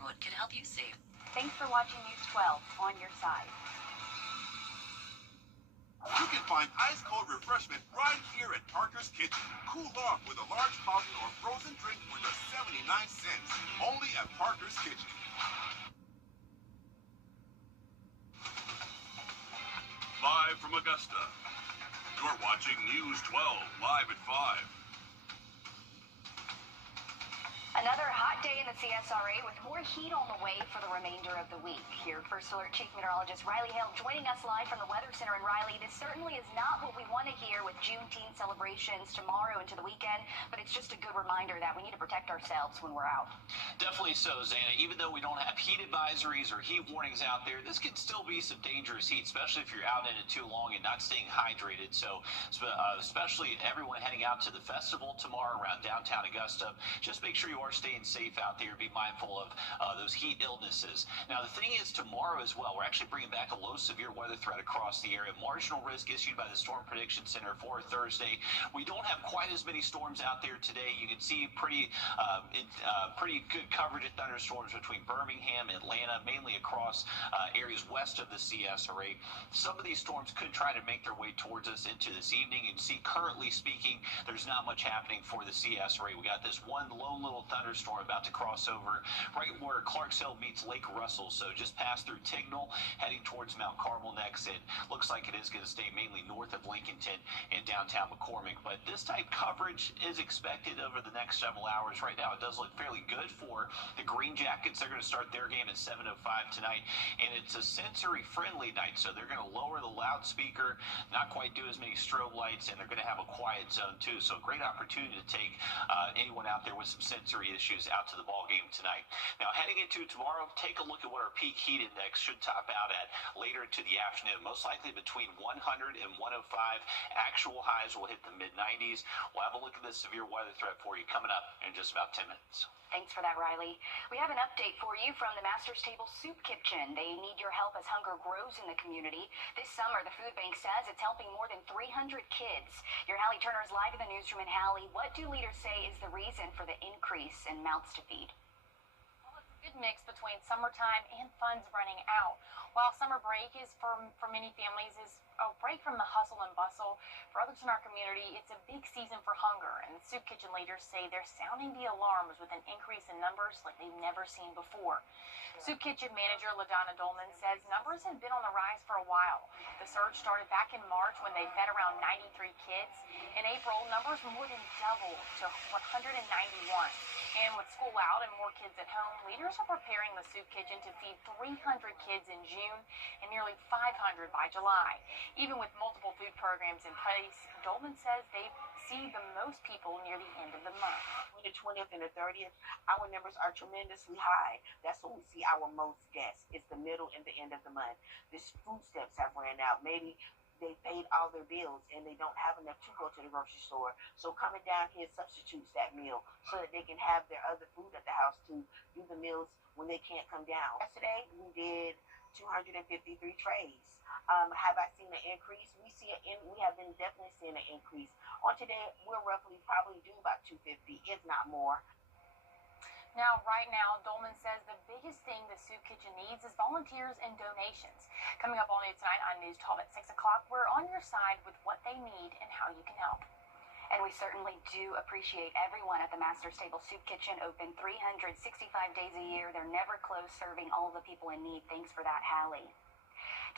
Ringwood can help you save. Thanks for watching News 12 on your side. You can find ice-cold refreshment right here at Parker's Kitchen. Cool off with a large coffee or frozen drink for just 79 cents. Only at Parker's Kitchen. Live from Augusta, you're watching News 12 live at 5. Another hot day in the CSRA with more heat on the way for the remainder of the week. Here, First Alert Chief Meteorologist Riley Hale joining us live from the Weather Center. And Riley, this certainly is not what we want to hear with Juneteenth celebrations tomorrow into the weekend, but it's just a good reminder that we need to protect ourselves when we're out. Definitely so, Zana. Even though we don't have heat advisories or heat warnings out there, this could still be some dangerous heat, especially if you're out in it too long and not staying hydrated. So especially everyone heading out to the festival tomorrow around downtown Augusta, just make sure you are staying safe out there. Be mindful of those heat illnesses. Now, the thing is, tomorrow as well, we're actually bringing back a low severe weather threat across the area. Marginal risk issued by the Storm Prediction Center for Thursday. We don't have quite as many storms out there today. You can see pretty good coverage of thunderstorms between Birmingham, Atlanta, mainly across areas west of the CSRA. Some of these storms could try to make their way towards us into this evening. You can see, currently speaking, there's not much happening for the CSRA. We got this one lone little thunderstorm about to cross over right where Clarks Hill meets Lake Russell, so just passed through Tignal, heading towards Mount Carmel next. It looks like it is going to stay mainly north of Lincolnton and downtown McCormick, but this type coverage is expected over the next several hours. Right now, it does look fairly good for the Green Jackets. They're going to start their game at 7:05 tonight, and it's a sensory-friendly night, so they're going to lower the loudspeaker, not quite do as many strobe lights, and they're going to have a quiet zone, too, so a great opportunity to take anyone out there with some sensory issues out to the ball game tonight. Now, heading into tomorrow, take a look at what our peak heat index should top out at later into the afternoon, most likely between 100 and 105. Actual highs will hit the mid-90s. We'll have a look at this severe weather threat for you coming up in just about 10 minutes. Thanks for that, Riley. We have an update for you from the Master's Table Soup Kitchen. They need your help as hunger grows in the community. This summer, the food bank says it's helping more than 300 kids. Your Hallie Turner is live in the newsroom. And Hallie, what do leaders say is the reason for the increase in mouths to feed? Well, it's a good mix between summertime and funds running out. While summer break is for many families is a break from the hustle and bustle, for others in our community, it's a big season for hunger, and the Soup Kitchen leaders say they're sounding the alarms with an increase in numbers like they've never seen before. Soup Kitchen manager LaDonna Dolman says numbers have been on the rise for a while. The surge started back in March when they fed around 93 kids. In April, numbers more than doubled to 191. And with school out and more kids at home, leaders are preparing the Soup Kitchen to feed 300 kids in June and nearly 500 by July. Even with multiple food programs in place, Dolman says they see the most people near the end of the month. On the 20th and the 30th, our numbers are tremendously high. That's when we see our most guests. It's the middle and the end of the month. The food stamps have ran out. Maybe they paid all their bills and they don't have enough to go to the grocery store. So coming down here substitutes that meal so that they can have their other food at the house to do the meals when they can't come down. Yesterday, we did 253 trays. Have I seen an increase? We have been definitely seeing an increase. On today, we're roughly probably do about 250, if not more. Now, right now, Dolman says the biggest thing the Soup Kitchen needs is volunteers and donations. Coming up all new tonight on News 12 at 6 o'clock, we're on your side with what they need and how you can help. And we certainly do appreciate everyone at the Master's Table Soup Kitchen, open 365 days a year. They're never closed, serving all the people in need. Thanks for that, Hallie.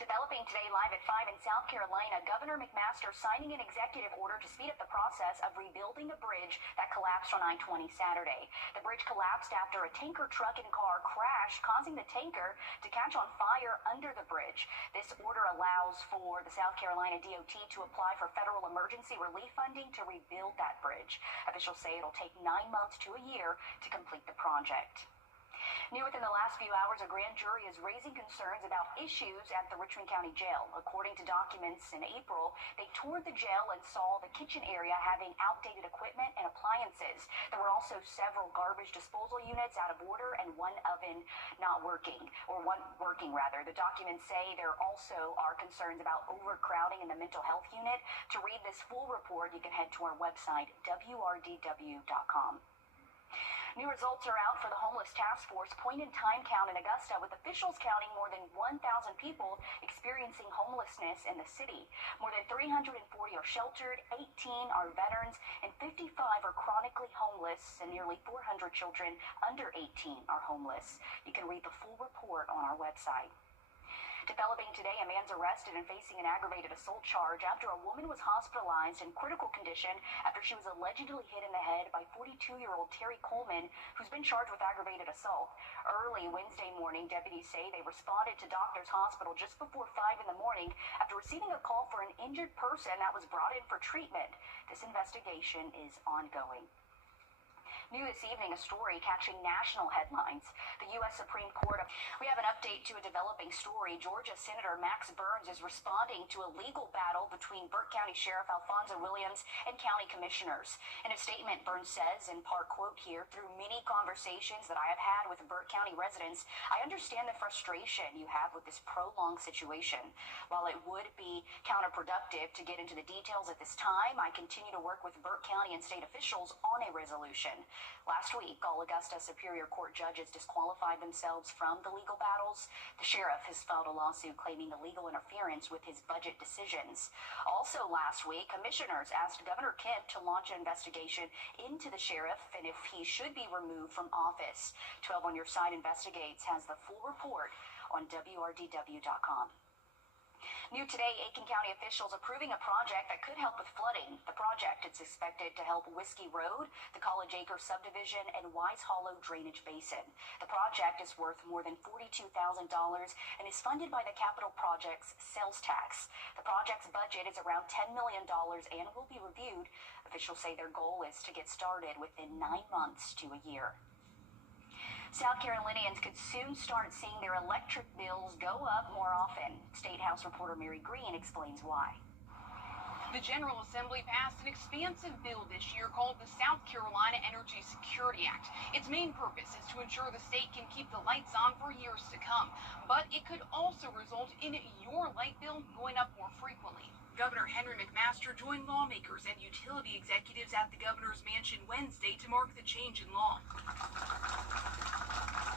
Developing today live at 5 in South Carolina, Governor McMaster signing an executive order to speed up the process of rebuilding a bridge that collapsed on I-20 Saturday. The bridge collapsed after a tanker truck and car crashed, causing the tanker to catch on fire under the bridge. This order allows for the South Carolina DOT to apply for federal emergency relief funding to rebuild that bridge. Officials say it'll take 9 months to a year to complete the project. New within the last few hours, a grand jury is raising concerns about issues at the Richmond County Jail. According to documents in April, they toured the jail and saw the kitchen area having outdated equipment and appliances. There were also several garbage disposal units out of order and one oven not working, or one working rather. The documents say there also are concerns about overcrowding in the mental health unit. To read this full report, you can head to our website, wrdw.com. New results are out for the homeless task force point-in-time count in Augusta, with officials counting more than 1,000 people experiencing homelessness in the city. More than 340 are sheltered, 18 are veterans, and 55 are chronically homeless, and nearly 400 children under 18 are homeless. You can read the full report on our website. Developing today, a man's arrested and facing an aggravated assault charge after a woman was hospitalized in critical condition after she was allegedly hit in the head by 42-year-old Terry Coleman, who's been charged with aggravated assault. Early Wednesday morning, deputies say they responded to Doctors Hospital just before 5 in the morning after receiving a call for an injured person that was brought in for treatment. This investigation is ongoing. New this evening, a story catching national headlines. The U.S. Supreme Court. We have an update to a developing story. Georgia Senator Max Burns is responding to a legal battle between Burke County Sheriff Alfonso Williams and county commissioners. In a statement, Burns says, in part quote here, "Through many conversations that I have had with Burke County residents, I understand the frustration you have with this prolonged situation. While it would be counterproductive to get into the details at this time, I continue to work with Burke County and state officials on a resolution." Last week, all Augusta Superior Court judges disqualified themselves from the legal battles. The sheriff has filed a lawsuit claiming illegal interference with his budget decisions. Also last week, commissioners asked Governor Kemp to launch an investigation into the sheriff and if he should be removed from office. 12 on Your Side Investigates has the full report on WRDW.com. New today, Aiken County officials approving a project that could help with flooding. The project is expected to help Whiskey Road, the College Acre subdivision, and Wise Hollow drainage basin. The project is worth more than $42,000 and is funded by the capital project's sales tax. The project's budget is around $10 million and will be reviewed. Officials say their goal is to get started within 9 months to a year. South Carolinians could soon start seeing their electric bills go up more often. State House reporter Mary Green explains why. The General Assembly passed an expansive bill this year called the South Carolina Energy Security Act. Its main purpose is to ensure the state can keep the lights on for years to come. But it could also result in your light bill going up more frequently. Governor Henry McMaster joined lawmakers and utility executives at the governor's mansion Wednesday to mark the change in law.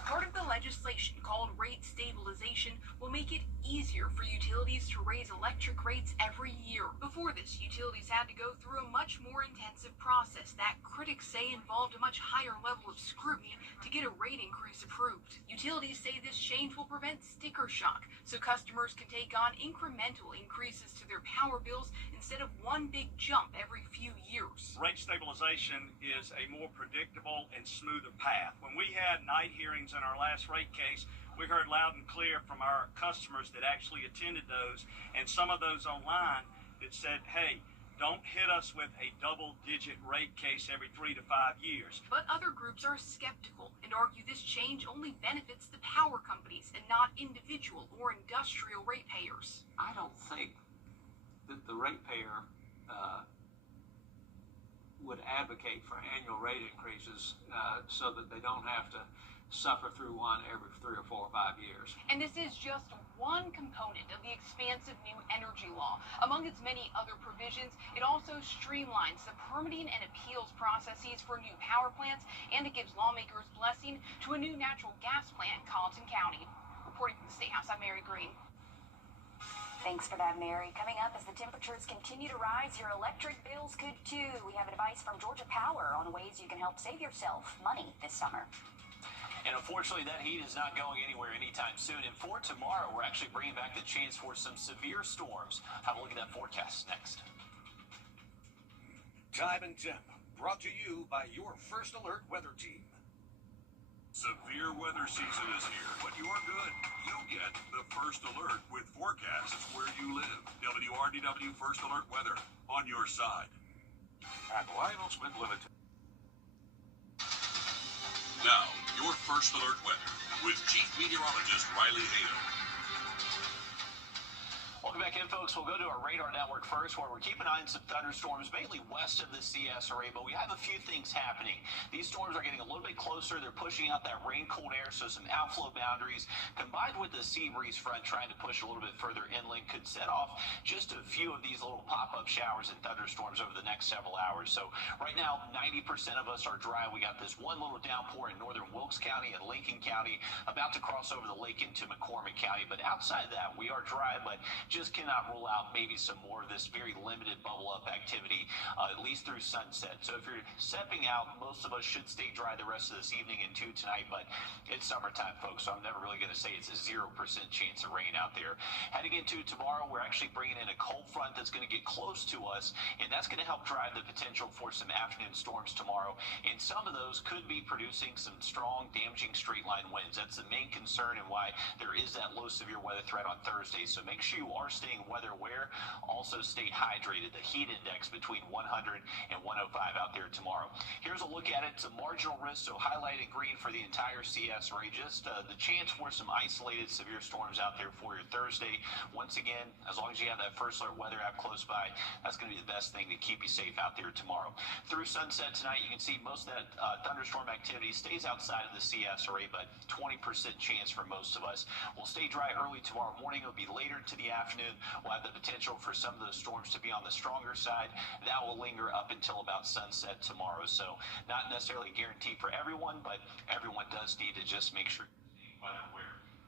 Part of the legislation, called rate stabilization, will make it easier for utilities to raise electric rates every year. Before this, utilities had to go through a much more intensive process that critics say involved a much higher level of scrutiny to get a rate increase approved. Utilities say this change will prevent sticker shock, so customers can take on incremental increases to their power bills instead of one big jump every few years. Rate stabilization is a more predictable and smoother path. When we had night hearings in our last rate case, we heard loud and clear from our customers that actually attended those, and some of those online that said, hey, don't hit us with a double-digit rate case every 3 to 5 years. But other groups are skeptical and argue this change only benefits the power companies and not individual or industrial ratepayers. I don't think that the ratepayer would advocate for annual rate increases so that they don't have to suffer through one every 3 or 4 or 5 years. And this is just one component of the expansive new energy law. Among its many other provisions, it also streamlines the permitting and appeals processes for new power plants, and it gives lawmakers blessing to a new natural gas plant in Colleton County. Reporting from the State House, I'm Mary Green. Thanks for that, Mary. Coming up, as the temperatures continue to rise, your electric bills could too. We have advice from Georgia Power on ways you can help save yourself money this summer. And unfortunately, that heat is not going anywhere anytime soon. And for tomorrow, we're actually bringing back the chance for some severe storms. Have a look at that forecast next. Time and Temp, brought to you by your First Alert weather team. Severe weather season is here, but you're good. You get the First Alert with forecasts where you live. WRDW First Alert weather on your side. At Lionel Smith Limited. Now, your First Alert weather with Chief Meteorologist Riley Hale. Well, Welcome back in, folks. We'll go to our radar network first, where we're keeping an eye on some thunderstorms, mainly west of the CS area, but we have a few things happening. These storms are getting a little bit closer. They're pushing out that rain-cooled air, so some outflow boundaries, combined with the sea breeze front trying to push a little bit further inland, could set off just a few of these little pop-up showers and thunderstorms over the next several hours. So right now, 90% of us are dry. We got this one little downpour in northern Wilkes County and Lincoln County, about to cross over the lake into McCormick County. But outside of that, we are dry, but just cannot rule out maybe some more of this very limited bubble up activity, at least through sunset. So if you're stepping out, most of us should stay dry the rest of this evening and tonight, but it's summertime, folks, so I'm never really going to say it's a 0% chance of rain out there. Heading into tomorrow, we're actually bringing in a cold front that's going to get close to us, and that's going to help drive the potential for some afternoon storms tomorrow, and some of those could be producing some strong, damaging straight-line winds. That's the main concern and why there is that low severe weather threat on Thursday, so make sure you are staying weather aware. Also stay hydrated. The heat index between 100 and 105 out there tomorrow. Here's a look at it. It's a marginal risk, so highlighted green for the entire CS area. Just the chance for some isolated severe storms out there for your Thursday. Once again, as long as you have that first alert weather app close by, that's going to be the best thing to keep you safe out there tomorrow. Through sunset tonight, you can see most of that thunderstorm activity stays outside of the CS area, but 20% chance for most of us. We'll stay dry early tomorrow morning. It'll be later to the afternoon. We'll have the potential for some of those storms to be on the stronger side. That will linger up until about sunset tomorrow. So not necessarily guaranteed for everyone, but everyone does need to just make sure weather aware.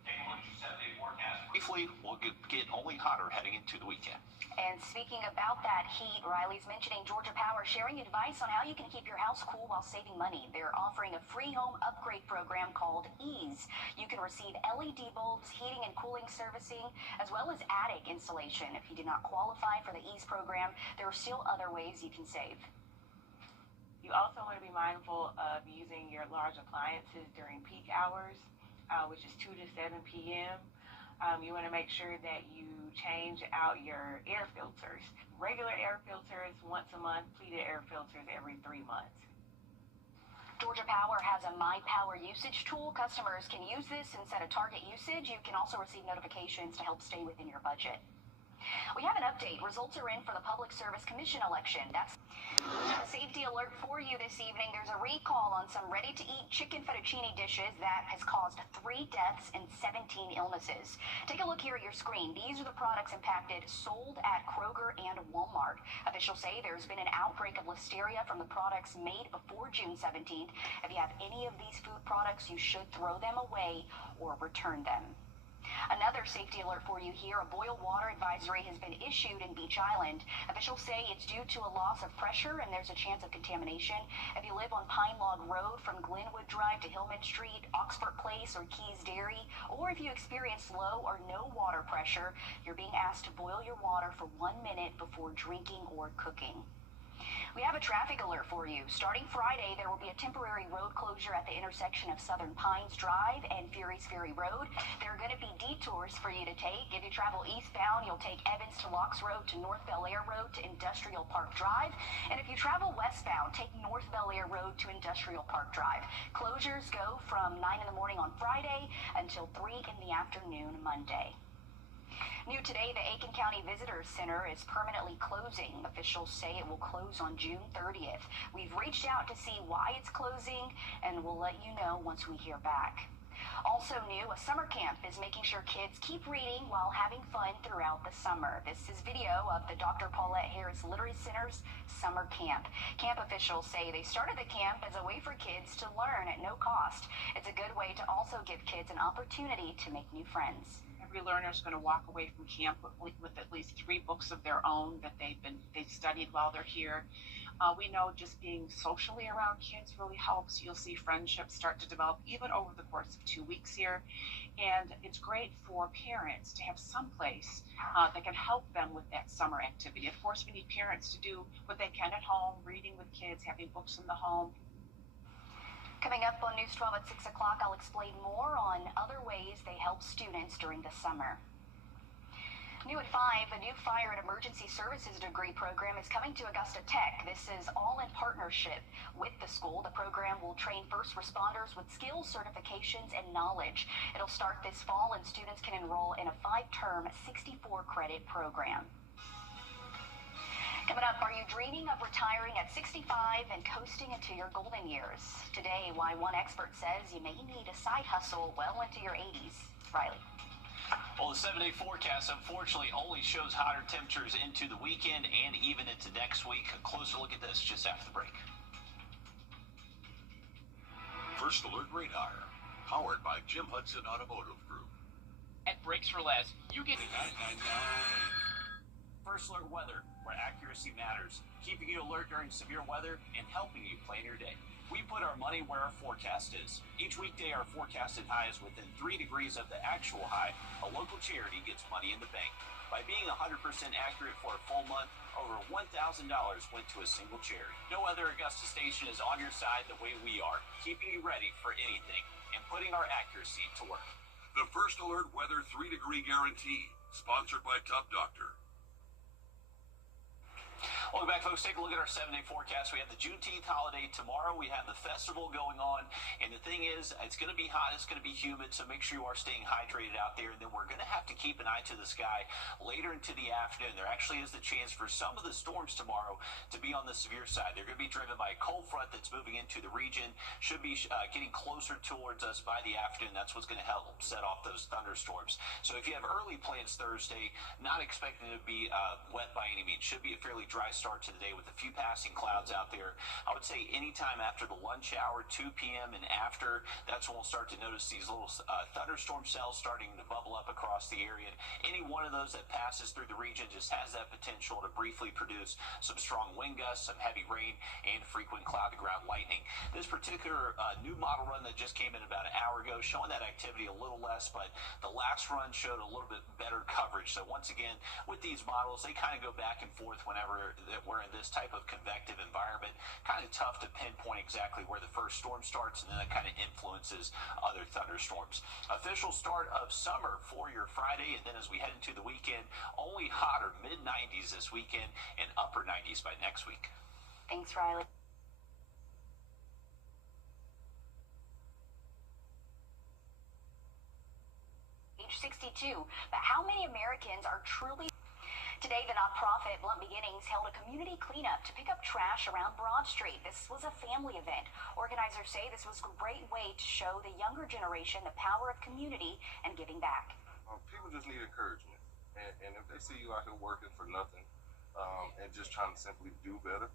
Taking a look at your 7-day forecast briefly, we'll get only hotter heading into the weekend. And speaking about that heat, Riley's mentioning Georgia Power sharing advice on how you can keep your house cool while saving money. They're offering a free home upgrade program called EASE. You can receive LED bulbs, heating and cooling servicing, as well as attic insulation. If you did not qualify for the EASE program, there are still other ways you can save. You also want to be mindful of using your large appliances during peak hours, which is 2 to 7 p.m. You want to make sure that you change out your air filters. Regular air filters once a month, pleated air filters every 3 months. Georgia Power has a My Power usage tool. Customers can use this and set a target usage. You can also receive notifications to help stay within your budget. We have an update. Results are in for the Public Service Commission election. That's a safety alert for you this evening. There's a recall on some ready-to-eat chicken fettuccine dishes that has caused 3 deaths and 17 illnesses. Take a look here at your screen. These are the products impacted, sold at Kroger and Walmart. Officials say there's been an outbreak of listeria from the products made before June 17th. If you have any of these food products, you should throw them away or return them. Another safety alert for you here. A boil water advisory has been issued in Beach Island. Officials say it's due to a loss of pressure and there's a chance of contamination. If you live on Pine Log Road from Glenwood Drive to Hillman Street, Oxford Place, or Keys Dairy, or if you experience low or no water pressure, you're being asked to boil your water for 1 minute before drinking or cooking. We have a traffic alert for you. Starting Friday, there will be a temporary road closure at the intersection of Southern Pines Drive and Fury's Ferry Road. There are going to be detours for you to take. If you travel eastbound, you'll take Evans to Locks Road to North Bel Air Road to Industrial Park Drive. And if you travel westbound, take North Bel Air Road to Industrial Park Drive. Closures go from 9 in the morning on Friday until 3 in the afternoon Monday. New today, the Aiken County Visitor Center is permanently closing. Officials say it will close on June 30th. We've reached out to see why it's closing, and we'll let you know once we hear back. Also new, a summer camp is making sure kids keep reading while having fun throughout the summer. This is video of the Dr. Paulette Harris Literary Center's summer camp. Camp officials say they started the camp as a way for kids to learn at no cost. It's a good way to also give kids an opportunity to make new friends. Every learner is going to walk away from camp with at least 3 books of their own that they've studied while they're here. We know just being socially around kids really helps. You'll see friendships start to develop even over the course of 2 weeks here. And it's great for parents to have some place that can help them with that summer activity. Of course, we need parents to do what they can at home, reading with kids, having books in the home. Coming up on News 12 at 6 o'clock, I'll explain more on other ways they help students during the summer. New at 5, a new fire and emergency services degree program is coming to Augusta Tech. This is all in partnership with the school. The program will train first responders with skills, certifications, and knowledge. It'll start this fall, and students can enroll in a 5-term, 64-credit program. Coming up, are you dreaming of retiring at 65 and coasting into your golden years? Today, why one expert says you may need a side hustle well into your 80s. Riley. Well, the 7-day forecast, unfortunately, only shows hotter temperatures into the weekend and even into next week. A closer look at this just after the break. First Alert Radar, powered by Jim Hudson Automotive Group. At Brakes for Less, you get 999. First Alert Weather, where accuracy matters, keeping you alert during severe weather and helping you plan your day. We put our money where our forecast is. Each weekday, our forecasted high is within 3 degrees of the actual high. A local charity gets money in the bank. By being 100% accurate for a full month, over $1,000 went to a single charity. No other Augusta station is on your side the way we are, keeping you ready for anything and putting our accuracy to work. The First Alert Weather 3-degree guarantee, sponsored by Tough Doctor. Welcome back, folks. Take a look at our 7-day forecast. We have the Juneteenth holiday tomorrow. We have the festival going on. And the thing is, it's going to be hot. It's going to be humid. So make sure you are staying hydrated out there. And then we're going to have to keep an eye to the sky later into the afternoon. There actually is the chance for some of the storms tomorrow to be on the severe side. They're going to be driven by a cold front that's moving into the region. Should be getting closer towards us by the afternoon. That's what's going to help set off those thunderstorms. So if you have early plans Thursday, not expecting it to be wet by any means. Should be a fairly dry start to the day with a few passing clouds out there. I would say anytime after the lunch hour, 2 p.m. and after, that's when we'll start to notice these little thunderstorm cells starting to bubble up across the area. Any one of those that passes through the region just has that potential to briefly produce some strong wind gusts, some heavy rain, and frequent cloud-to-ground lightning. This particular new model run that just came in about an hour ago, showing that activity a little less, but the last run showed a little bit better coverage. So once again, with these models, they kind of go back and forth whenever we're in this type of convective environment. Kind of tough to pinpoint exactly where the first storm starts, and then that kind of influences other thunderstorms. Official start of summer for your Friday, and then as we head into the weekend, only hotter, mid-90s this weekend and upper 90s by next week. Thanks, Riley. Age 62, but how many Americans are truly... Today, the nonprofit Blunt Beginnings held a community cleanup to pick up trash around Broad Street. This was a family event. Organizers say this was a great way to show the younger generation the power of community and giving back. People just need encouragement. And if they see you out here working for nothing and just trying to simply do better,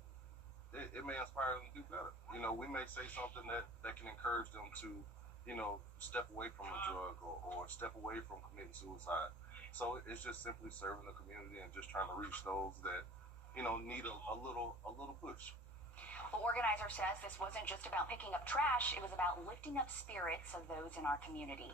it may inspire them to do better. You know, we may say something that can encourage them to, you know, step away from a drug or step away from committing suicide. So it's just simply serving the community and just trying to reach those that, you know, need a little push. The organizer says this wasn't just about picking up trash, it was about lifting up spirits of those in our community.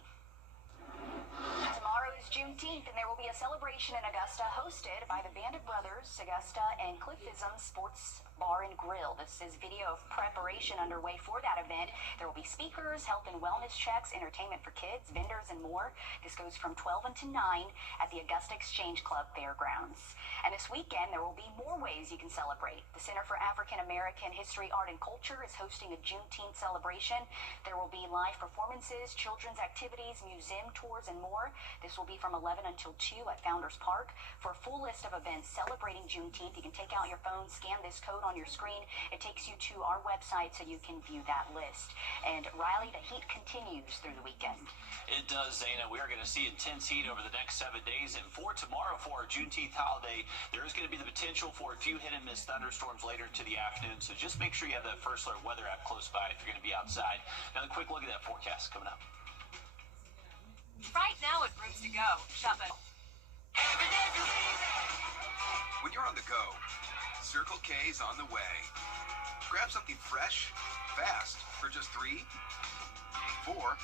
Tomorrow is Juneteenth, and there will be a celebration in Augusta hosted by the Band of Brothers, Augusta, and Cliffism Sports Bar and Grill. This is video of preparation underway for that event. There will be speakers, health and wellness checks, entertainment for kids, vendors, and more. This goes from 12 until 9 at the Augusta Exchange Club Fairgrounds. And this weekend, there will be more ways you can celebrate. The Center for African American History, Art, and Culture is hosting a Juneteenth celebration. There will be live performances, children's activities, museum tours, and more. This will be from 11 until 2 at Founders Park. For a full list of events celebrating Juneteenth, you can take out your phone, scan this code on your screen. It takes you to our website so you can view that list. And Riley, the heat continues through the weekend. It does, Zana. We are going to see intense heat over the next 7 days. And for tomorrow, for our Juneteenth holiday, there is going to be the potential for a few hit-and-miss thunderstorms later into the afternoon. So just make sure you have that First Alert weather app close by if you're going to be outside. Another quick look at that forecast coming up. Right now at Rooms to Go, shop at... When you're on the go, Circle K is on the way. Grab something fresh, fast, for just $3, $4, or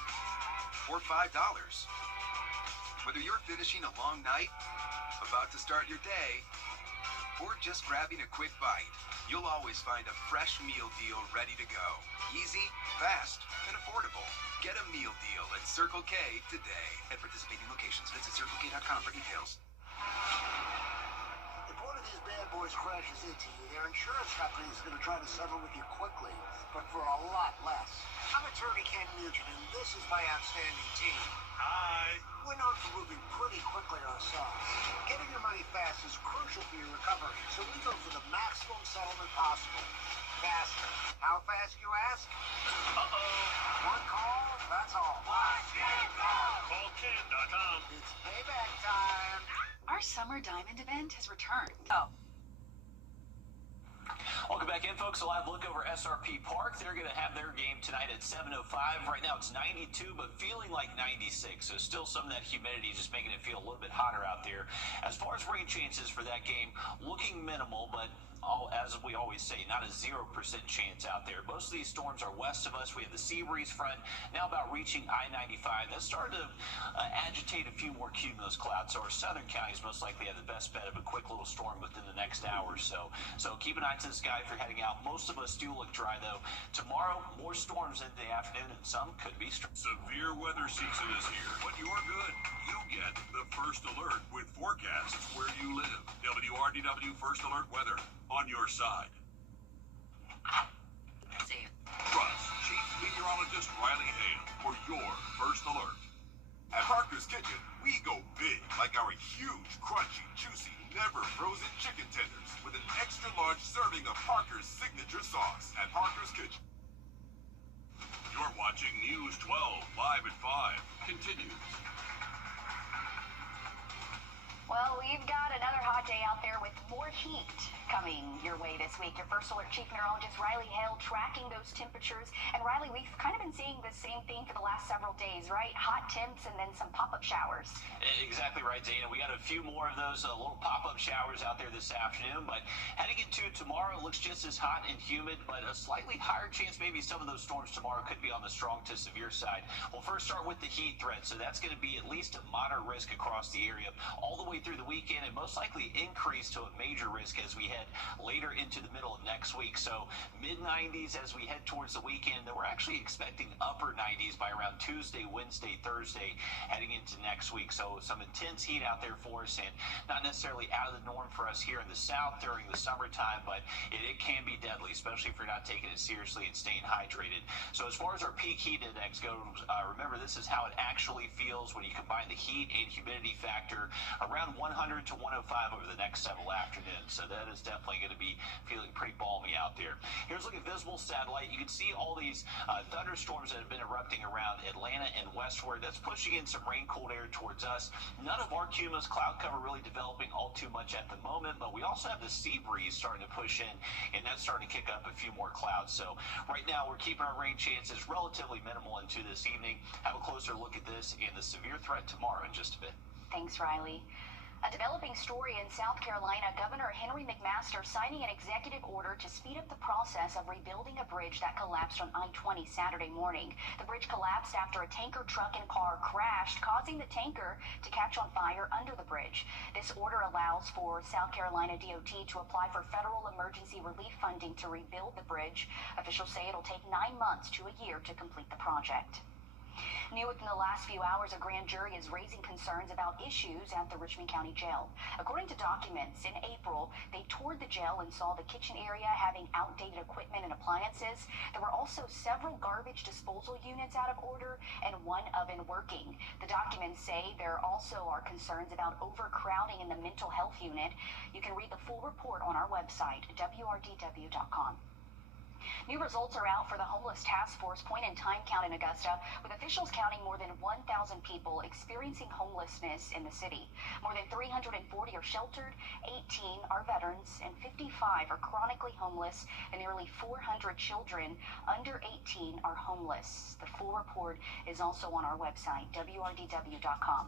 $5. Whether you're finishing a long night, about to start your day, or just grabbing a quick bite, you'll always find a fresh meal deal ready to go. Easy, fast, and affordable. Get a meal deal at Circle K today. At participating locations, visit CircleK.com for details. If one of these bad boys crashes into you, their insurance company is going to try to settle with you quickly, but for a lot less. I'm attorney Ken Nugent, and this is my outstanding team. Hi. We're known for moving pretty quickly ourselves. Getting your money fast is crucial for your recovery, so we go for the maximum settlement possible. Faster. How fast, you ask? One call, that's all. Call Ken.com. It's payback time. Our summer diamond event has returned. Welcome back in, folks. A live look over SRP Park. They're going to have their game tonight at 7:05. Right now it's 92, but feeling like 96. So still some of that humidity just making it feel a little bit hotter out there. As far as rain chances for that game, looking minimal, but as we always say, not a 0% chance out there. Most of these storms are west of us. We have the sea breeze front now about reaching I-95. That's starting to agitate a few more cumulus clouds. So our southern counties most likely have the best bet of a quick little storm within the next hour or so. So keep an eye to the sky if you're heading out. Most of us do look dry, though. Tomorrow, more storms into the afternoon, and some could be Severe weather season is here, but you're good. You get the first alert with forecasts where you live. WRDW First Alert Weather on your side. Trust Chief Meteorologist Riley Hale for your first alert. At Parker's Kitchen, we go big, like our huge, crunchy, juicy, never frozen chicken tenders with an extra large serving of Parker's signature sauce at Parker's Kitchen. You're watching News 12 live at 5. Continues. Well, we've got another hot day out there with more heat coming your way this week. Your First Alert Chief Meteorologist Riley Hale tracking those temperatures. And Riley, we've kind of been seeing the same thing for the last several days, right? Hot temps and then some pop-up showers. Exactly right, Dana. We got a few more of those little pop-up showers out there this afternoon. But heading into tomorrow, it looks just as hot and humid, but a slightly higher chance maybe some of those storms tomorrow could be on the strong to severe side. We'll first start with the heat threat. So that's going to be at least a moderate risk across the area all the way through the weekend, and most likely increase to a major risk as we head later into the middle of next week. So mid-90s as we head towards the weekend. Then we're actually expecting upper 90s by around Tuesday, Wednesday, Thursday, heading into next week. So some intense heat out there for us, and not necessarily out of the norm for us here in the south during the summertime, but it can be deadly, especially if you're not taking it seriously and staying hydrated. So as far as our peak heat index goes, remember this is how it actually feels when you combine the heat and humidity factor, around 100 to 105 over the next several afternoons. So that is definitely going to be feeling pretty balmy out there. Here's a look at visible satellite. You can see all these thunderstorms that have been erupting around Atlanta and westward. That's pushing in some rain-cooled air towards us. None of our cumulus cloud cover really developing all too much at the moment, but we also have the sea breeze starting to push in, and that's starting to kick up a few more clouds. So right now we're keeping our rain chances relatively minimal into this evening. Have a closer look at this and the severe threat tomorrow in just a bit. Thanks, Riley. A developing story in South Carolina, Governor Henry McMaster signing an executive order to speed up the process of rebuilding a bridge that collapsed on I-20 Saturday morning. The bridge collapsed after a tanker truck and car crashed, causing the tanker to catch on fire under the bridge. This order allows for South Carolina DOT to apply for federal emergency relief funding to rebuild the bridge. Officials say it'll take 9 months to a year to complete the project. New within the last few hours, a grand jury is raising concerns about issues at the Richmond County Jail. According to documents, in April, they toured the jail and saw the kitchen area having outdated equipment and appliances. There were also several garbage disposal units out of order and one oven working. The documents say there also are concerns about overcrowding in the mental health unit. You can read the full report on our website, wrdw.com. New results are out for the Homeless Task Force point-in-time count in Augusta, with officials counting more than 1,000 people experiencing homelessness in the city. More than 340 are sheltered, 18 are veterans, and 55 are chronically homeless, and nearly 400 children under 18 are homeless. The full report is also on our website, wrdw.com.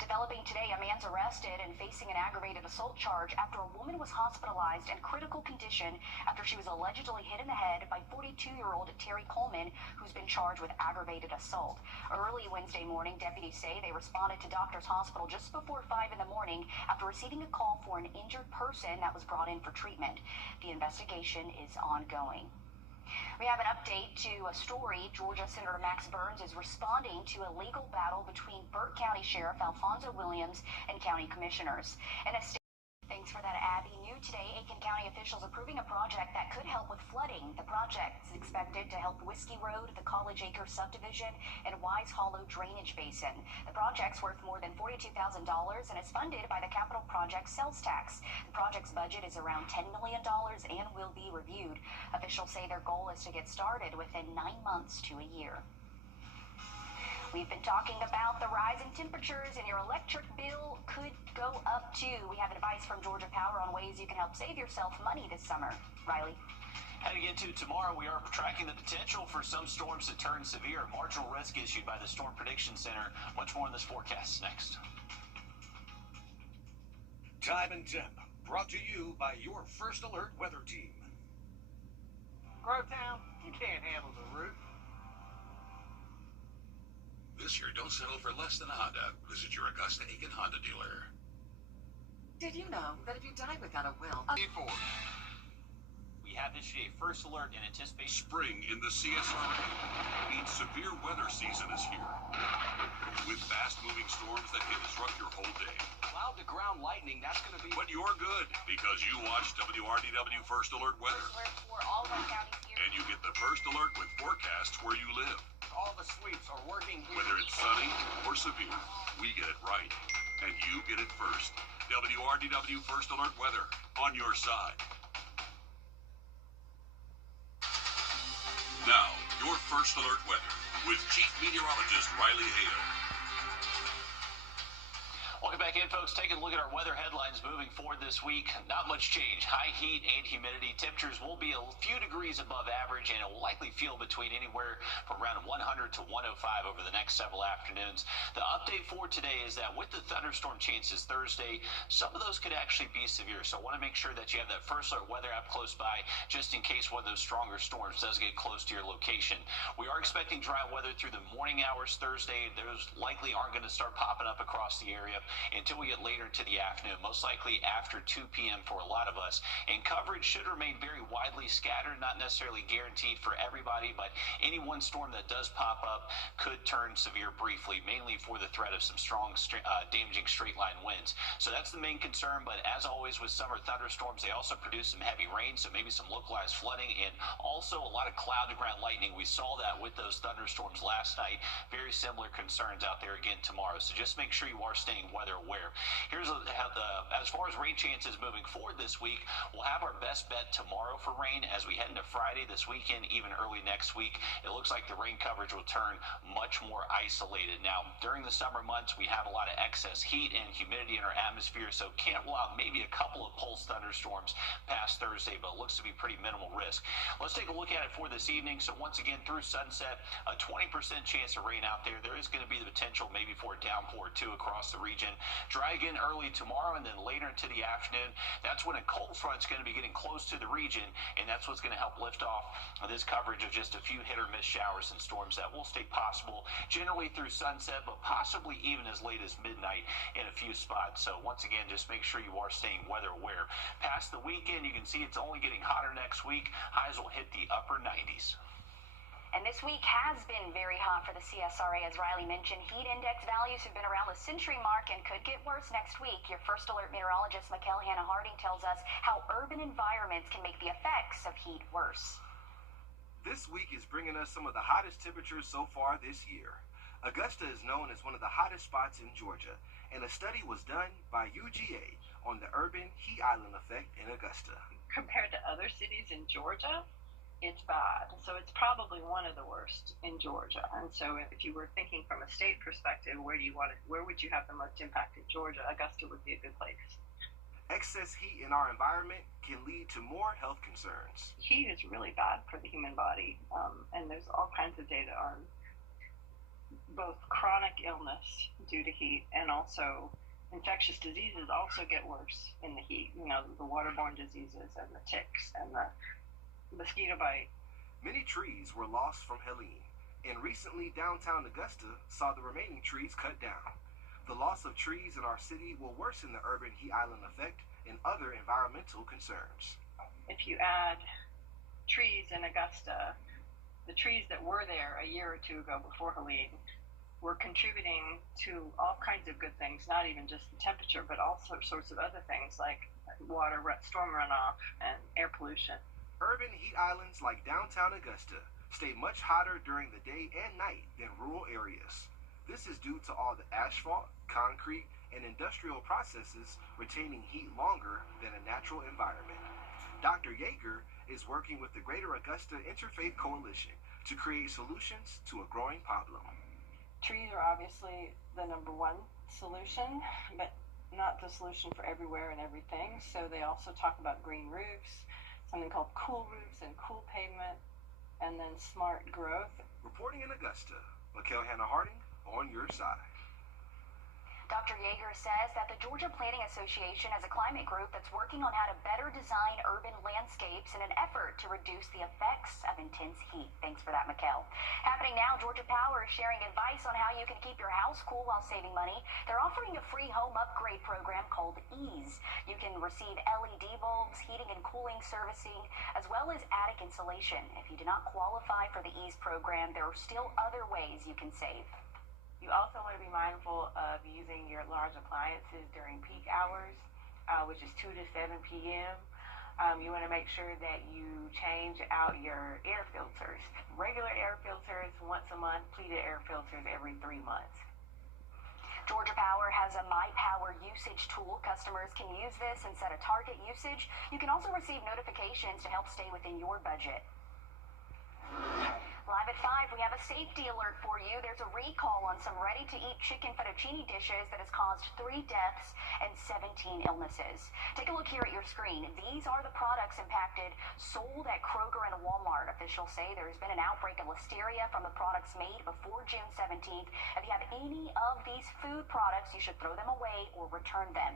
Developing today, a man's arrested and facing an aggravated assault charge after a woman was hospitalized in critical condition after she was allegedly hit in the head by 42-year-old Terry Coleman, who's been charged with aggravated assault. Early Wednesday morning, deputies say they responded to Doctors Hospital just before 5 in the morning after receiving a call for an injured person that was brought in for treatment. The investigation is ongoing. We have an update to a story. Georgia Senator Max Burns is responding to a legal battle between Burke County Sheriff Alfonso Williams and county commissioners. Thanks for that, Abby. New today, Aiken County officials approving a project that could help with flooding. The project is expected to help Whiskey Road, the College Acres subdivision, and Wise Hollow drainage basin. The project's worth more than $42,000 and is funded by the Capital Project sales tax. The project's budget is around $10 million and will be reviewed. Officials say their goal is to get started within 9 months to a year. We've been talking about the rise in temperatures, and your electric bill could go up too. We have advice from Georgia Power on ways you can help save yourself money this summer. Riley? Heading into tomorrow, we are tracking the potential for some storms to turn severe. Marginal risk issued by the Storm Prediction Center. Much more in this forecast next. Time and temp, brought to you by your First Alert weather team. Grovetown, you can't handle the roof. This year, don't settle for less than a Honda. Visit your Augusta Aiken Honda dealer. Did you know that if you die without a will... We have issued a first alert in anticipation. Spring in the CSRA means severe weather season is here. With fast-moving storms that can disrupt your whole day. Cloud to ground lightning, that's going to be... But you're good, because you watch WRDW First Alert Weather. First alert for all of our counties here. And you get the first alert with forecasts where you live. All the sweeps are working here. Whether it's sunny or severe, we get it right. And you get it first. WRDW First Alert Weather, on your side. Now, your First Alert Weather with Chief Meteorologist Riley Hale. Welcome back in, folks. Taking a look at our weather headlines moving forward this week. Not much change. High heat and humidity. Temperatures will be a few degrees above average, and it will likely feel between anywhere from around 100 to 105 over the next several afternoons. The update for today is that with the thunderstorm chances Thursday, some of those could actually be severe. So I want to make sure that you have that First Alert Weather app close by, just in case one of those stronger storms does get close to your location. We are expecting dry weather through the morning hours Thursday. Those likely aren't going to start popping up across the area until we get later into the afternoon, most likely after 2 p.m. for a lot of us. And coverage should remain very widely scattered, not necessarily guaranteed for everybody, but any one storm that does pop up could turn severe briefly, mainly for the threat of some strong, damaging straight-line winds. So that's the main concern, but as always with summer thunderstorms, they also produce some heavy rain, so maybe some localized flooding, and also a lot of cloud-to-ground lightning. We saw that with those thunderstorms last night. Very similar concerns out there again tomorrow, so just make sure you are staying weather aware. Here's as far as rain chances moving forward this week, we'll have our best bet tomorrow for rain as we head into Friday this weekend, even early next week. It looks like the rain coverage will turn much more isolated. Now, during the summer months, we have a lot of excess heat and humidity in our atmosphere, so can't rule out maybe a couple of pulse thunderstorms past Thursday, but it looks to be pretty minimal risk. Let's take a look at it for this evening. So once again, through sunset, a 20% chance of rain out there. There is going to be the potential maybe for a downpour or two across the region. Dry again early tomorrow, and then later into the afternoon, that's when a cold front's going to be getting close to the region, and that's what's going to help lift off this coverage of just a few hit or miss showers and storms that will stay possible generally through sunset, but possibly even as late as midnight in a few spots. So once again, just make sure you are staying weather aware. Past the weekend, you can see it's only getting hotter next week. Highs will hit the upper 90s. And this week has been very hot for the CSRA, as Riley mentioned. Heat index values have been around the century mark and could get worse next week. Your First Alert meteorologist, Mikkel Hannah Harding, tells us how urban environments can make the effects of heat worse. This week is bringing us some of the hottest temperatures so far this year. Augusta is known as one of the hottest spots in Georgia, and a study was done by UGA on the urban heat island effect in Augusta. Compared to other cities in Georgia, it's bad. So it's probably one of the worst in Georgia. And so if you were thinking from a state perspective, where would you have the most impact in Georgia? Augusta would be a good place. Excess heat in our environment can lead to more health concerns. Heat is really bad for the human body, and there's all kinds of data on both chronic illness due to heat and also infectious diseases also get worse in the heat. You know, the waterborne diseases and the ticks and the mosquito bite. Many trees were lost from Helene, and recently downtown Augusta saw the remaining trees cut down. The loss of trees in our city will worsen the urban heat island effect and other environmental concerns. If you add trees in Augusta, the trees that were there a year or two ago before Helene, were contributing to all kinds of good things, not even just the temperature, but all sorts of other things like storm runoff and air pollution. Urban heat islands like downtown Augusta stay much hotter during the day and night than rural areas. This is due to all the asphalt, concrete, and industrial processes retaining heat longer than a natural environment. Dr. Yeager is working with the Greater Augusta Interfaith Coalition to create solutions to a growing problem. Trees are obviously the number one solution, but not the solution for everywhere and everything. So they also talk about green roofs, something called cool roofs and cool pavement, and then smart growth. Reporting in Augusta, Mikhail Hannah Harding, on your side. Dr. Yeager says that the Georgia Planning Association has a climate group that's working on how to better design urban landscapes in an effort to reduce the effects of intense heat. Thanks for that, Mikhail. Happening now, Georgia Power is sharing advice on how you can keep your house cool while saving money. They're offering a free home upgrade program called EASE. You can receive LED bulbs, heating and cooling servicing, as well as attic insulation. If you do not qualify for the EASE program, there are still other ways you can save. You also want to be mindful of using your large appliances during peak hours, which is 2 to 7 p.m. You want to make sure that you change out your air filters. Regular air filters once a month, pleated air filters every 3 months. Georgia Power has a My Power usage tool. Customers can use this and set a target usage. You can also receive notifications to help stay within your budget. Live at 5, we have a safety alert for you. There's a recall on some ready-to-eat chicken fettuccine dishes that has caused 3 deaths and 17 illnesses. Take a look here at your screen. These are the products impacted, sold at Kroger and Walmart. Officials say there's been an outbreak of listeria from the products made before June 17th. If you have any of these food products, you should throw them away or return them.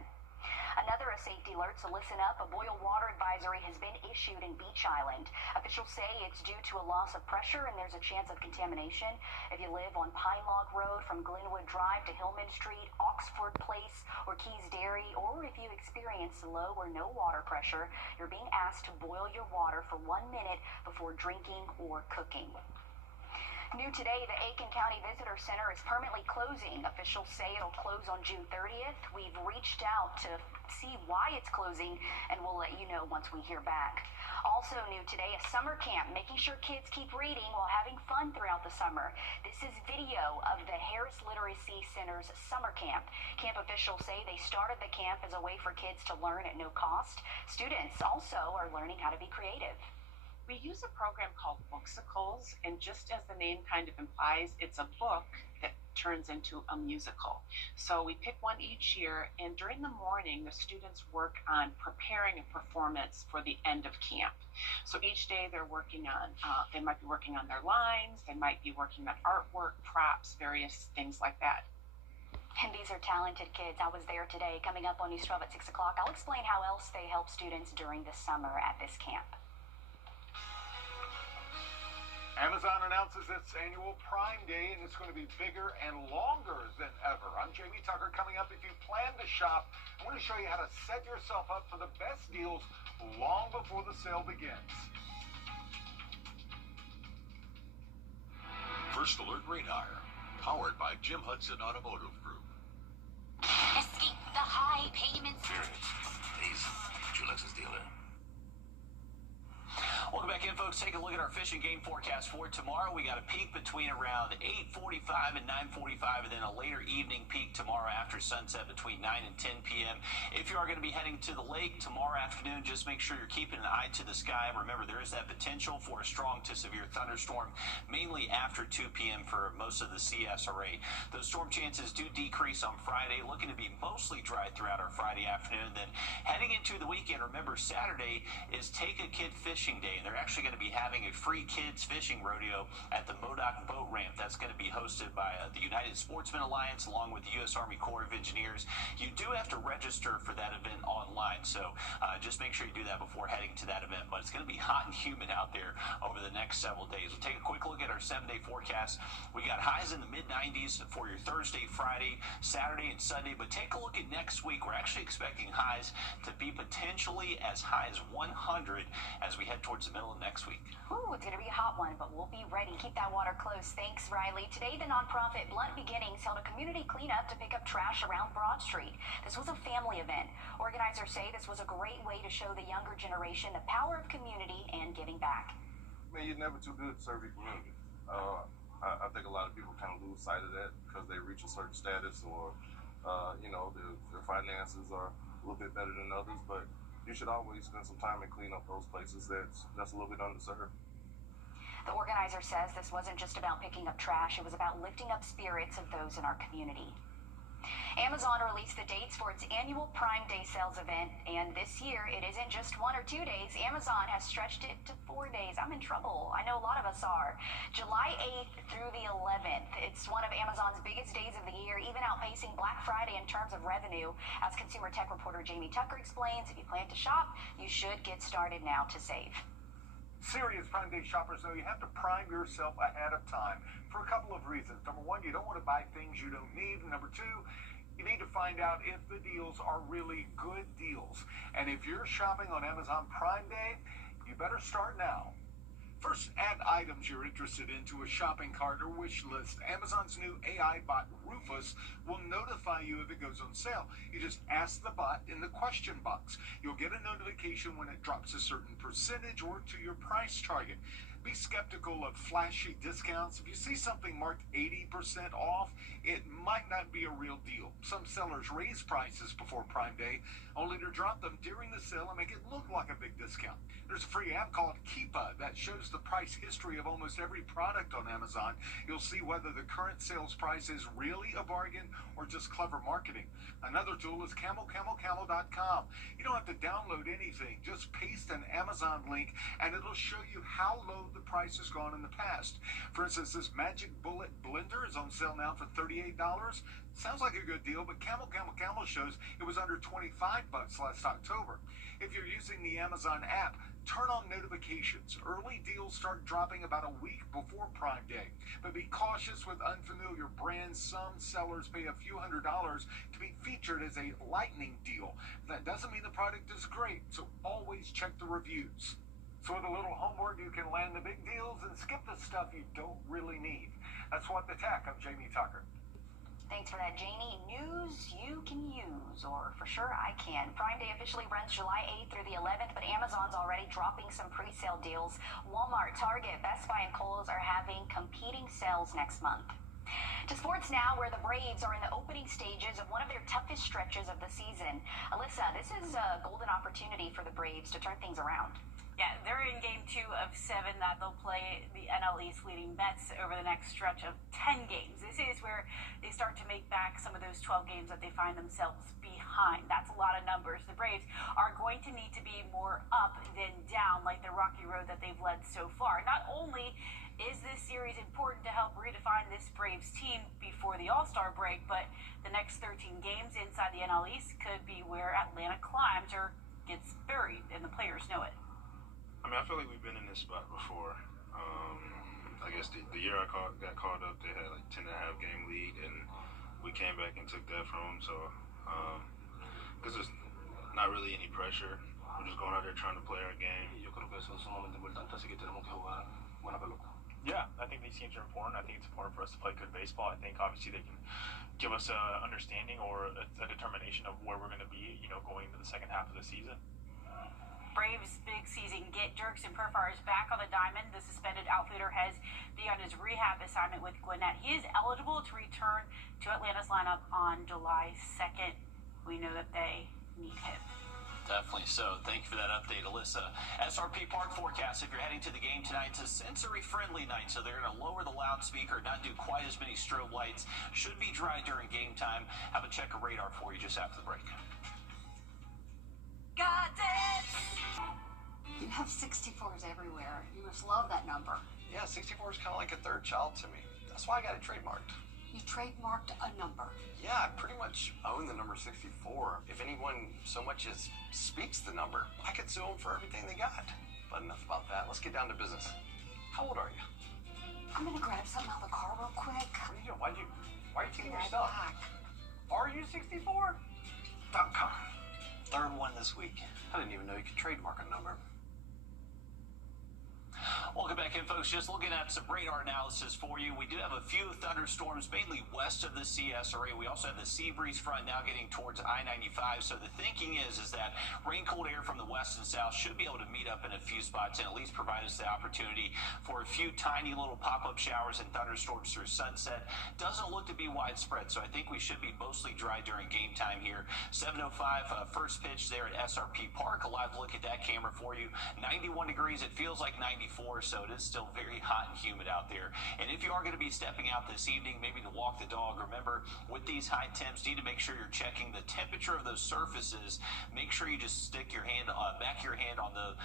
Another safety alert, so listen up. A boil water advisory has been issued in Beach Island. Officials say it's due to a loss of pressure and there's a chance of contamination. If you live on Pine Log Road from Glenwood Drive to Hillman Street, Oxford Place, or Keys Dairy, or if you experience low or no water pressure, you're being asked to boil your water for 1 minute before drinking or cooking. New today, the Aiken County Visitor Center is permanently closing. Officials say it'll close on June 30th. We've reached out to see why it's closing, and we'll let you know once we hear back. Also new today, a summer camp, making sure kids keep reading while having fun throughout the summer. This is video of the Harris Literacy Center's summer camp. Camp officials say they started the camp as a way for kids to learn at no cost. Students also are learning how to be creative. We use a program called Booksicles, and just as the name kind of implies, it's a book that turns into a musical. So we pick one each year, and during the morning, the students work on preparing a performance for the end of camp. So each day they're working on, they might be working on their lines, they might be working on artwork, props, various things like that. And these are talented kids. I was there today. Coming up on News 12 at 6 o'clock, I'll explain how else they help students during the summer at this camp. Amazon announces its annual Prime Day, and it's going to be bigger and longer than ever. I'm Jamie Tucker. Coming up, if you plan to shop, I want to show you how to set yourself up for the best deals long before the sale begins. First Alert Radar, powered by Jim Hudson Automotive Group. Escape the high payments. Please, Julex's dealer. Welcome back in, folks. Take a look at our fishing game forecast for tomorrow. We got a peak between around 8:45 and 9:45, and then a later evening peak tomorrow after sunset between 9 and 10 p.m. If you are going to be heading to the lake tomorrow afternoon, just make sure you're keeping an eye to the sky. Remember, there is that potential for a strong to severe thunderstorm, mainly after 2 p.m. for most of the CSRA. Those storm chances do decrease on Friday, looking to be mostly dry throughout our Friday afternoon. Then heading into the weekend, remember, Saturday is Take a Kid Fishing Day. They're actually going to be having a free kids fishing rodeo at the Modoc Boat Ramp. That's going to be hosted by the United Sportsman Alliance along with the U.S. Army Corps of Engineers. You do have to register for that event online, so just make sure you do that before heading to that event. But it's going to be hot and humid out there over the next several days. We'll take a quick look at our 7-day forecast. We got highs in the mid-90s for your Thursday, Friday, Saturday, and Sunday. But take a look at next week. We're actually expecting highs to be potentially as high as 100 as we head towards the middle of next week. Ooh, it's going to be a hot one, but we'll be ready. Keep that water close. Thanks, Riley. Today, the nonprofit Blunt Beginnings held a community cleanup to pick up trash around Broad Street. This was a family event. Organizers say this was a great way to show the younger generation the power of community and giving back. Man, you're never too good to serve your community. I think a lot of people kind of lose sight of that because they reach a certain status or, their finances are a little bit better than others, but you should always spend some time and clean up those places that's a little bit underserved. The organizer says this wasn't just about picking up trash, it was about lifting up spirits of those in our community. Amazon released the dates for its annual Prime Day sales event, and this year it isn't just 1 or 2 days. Amazon has stretched it to 4 days. I'm in trouble. I know a lot of us are. July 8th through the 11th. It's one of Amazon's biggest days of the year, even outpacing Black Friday in terms of revenue. As consumer tech reporter Jamie Tucker explains, if you plan to shop, you should get started now to save. Serious Prime Day shoppers know you have to prime yourself ahead of time for a couple of reasons. Number one, you don't want to buy things you don't need. Number two, you need to find out if the deals are really good deals. And if you're shopping on Amazon Prime Day, you better start now. First, add items you're interested in to a shopping cart or wish list. Amazon's new AI bot, Rufus, will notify you if it goes on sale. You just ask the bot in the question box. You'll get a notification when it drops a certain percentage or to your price target. Be skeptical of flashy discounts. If you see something marked 80% off, it might not be a real deal. Some sellers raise prices before Prime Day, only to drop them during the sale and make it look like a big discount. There's a free app called Keepa that shows the price history of almost every product on Amazon. You'll see whether the current sales price is really a bargain or just clever marketing. Another tool is camel.com. You don't have to download anything. Just paste an Amazon link and it'll show you how low the price has gone in the past. For instance, this Magic Bullet blender is on sale now for $38. Sounds like a good deal, but Camel shows it was under $25 last October. If you're using the Amazon app, turn on notifications. Early deals start dropping about a week before Prime Day. But be cautious with unfamiliar brands. Some sellers pay a few $100s to be featured as a lightning deal. That doesn't mean the product is great, so always check the reviews. So with a little homework, you can land the big deals and skip the stuff you don't really need. That's What the Tech. I'm Jamie Tucker. Thanks for that, Jamie. News you can use, or for sure I can. Prime Day officially runs July 8th through the 11th, but Amazon's already dropping some pre-sale deals. Walmart, Target, Best Buy, and Kohl's are having competing sales next month. To sports now, where the Braves are in the opening stages of one of their toughest stretches of the season. Alyssa, this is a golden opportunity for the Braves to turn things around. Yeah, they're in game 2 of 7 that they'll play the NL East leading Mets over the next stretch of 10 games. This is where they start to make back some of those 12 games that they find themselves behind. That's a lot of numbers. The Braves are going to need to be more up than down, like the rocky road that they've led so far. Not only is this series important to help redefine this Braves team before the All-Star break, but the next 13 games inside the NL East could be where Atlanta climbs or gets buried, and the players know it. I mean, I feel like we've been in this spot before. I guess the year I got called up, they had like 10.5 game lead, and we came back and took that from them. So, because there's not really any pressure. We're just going out there trying to play our game. Yeah, I think these teams are important. I think it's important for us to play good baseball. I think obviously they can give us an understanding or a determination of where we're going to be, going into the second half of the season. Braves' big season get. Jurickson Profar is back on the diamond. The suspended outfielder has begun his rehab assignment with Gwinnett. He is eligible to return to Atlanta's lineup on July 2nd. We know that they need him. Definitely so. Thank you for that update, Alyssa. SRP Park forecast. If you're heading to the game tonight, it's a sensory-friendly night, so they're going to lower the loudspeaker, not do quite as many strobe lights. Should be dry during game time. Have a check of radar for you just after the break. Got it! You have 64s everywhere. You must love that number. Yeah, 64 is kind of like a third child to me. That's why I got it trademarked. You trademarked a number. Yeah, I pretty much own the number 64. If anyone so much as speaks the number, I could sue them for everything they got. But enough about that. Let's get down to business. How old are you? I'm gonna grab something out of the car real quick. What are you doing? Why are you taking your stuff? Are you 64.com. Third one this week. I didn't even know you could trademark a number. Welcome back in, folks. Just looking at some radar analysis for you. We do have a few thunderstorms, mainly west of the CS area. We also have the sea breeze front now getting towards I-95. So the thinking is that rain-cooled air from the west and south should be able to meet up in a few spots and at least provide us the opportunity for a few tiny little pop-up showers and thunderstorms through sunset. Doesn't look to be widespread, so I think we should be mostly dry during game time here. 7:05 first pitch there at SRP Park. A live look at that camera for you. 91 degrees. It feels like 94, so it is still very hot and humid out there. And if you are going to be stepping out this evening, maybe to walk the dog, remember, with these high temps, you need to make sure you're checking the temperature of those surfaces. Make sure you just stick your hand, back of your hand on the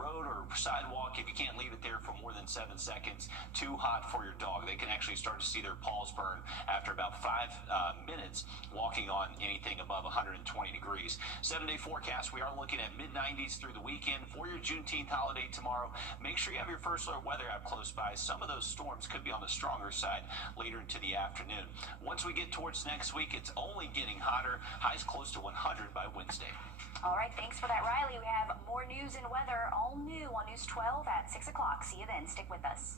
road or sidewalk if you can't leave it there for more than 7 seconds. Too hot for your dog. They can actually start to see their paws burn after about 5 minutes walking on anything above 120 degrees. 7-day forecast, we are looking at mid-90s through the weekend. For your Juneteenth holiday tomorrow, make sure you have your First Alert weather app close by. Some of those storms could be on the stronger side later into the afternoon. Once we get towards next week, it's only getting hotter. Highs close to 100 by Wednesday. All right, thanks for that, Riley. We have more news and weather, all new on News 12 at 6 o'clock. See you then. Stick with us.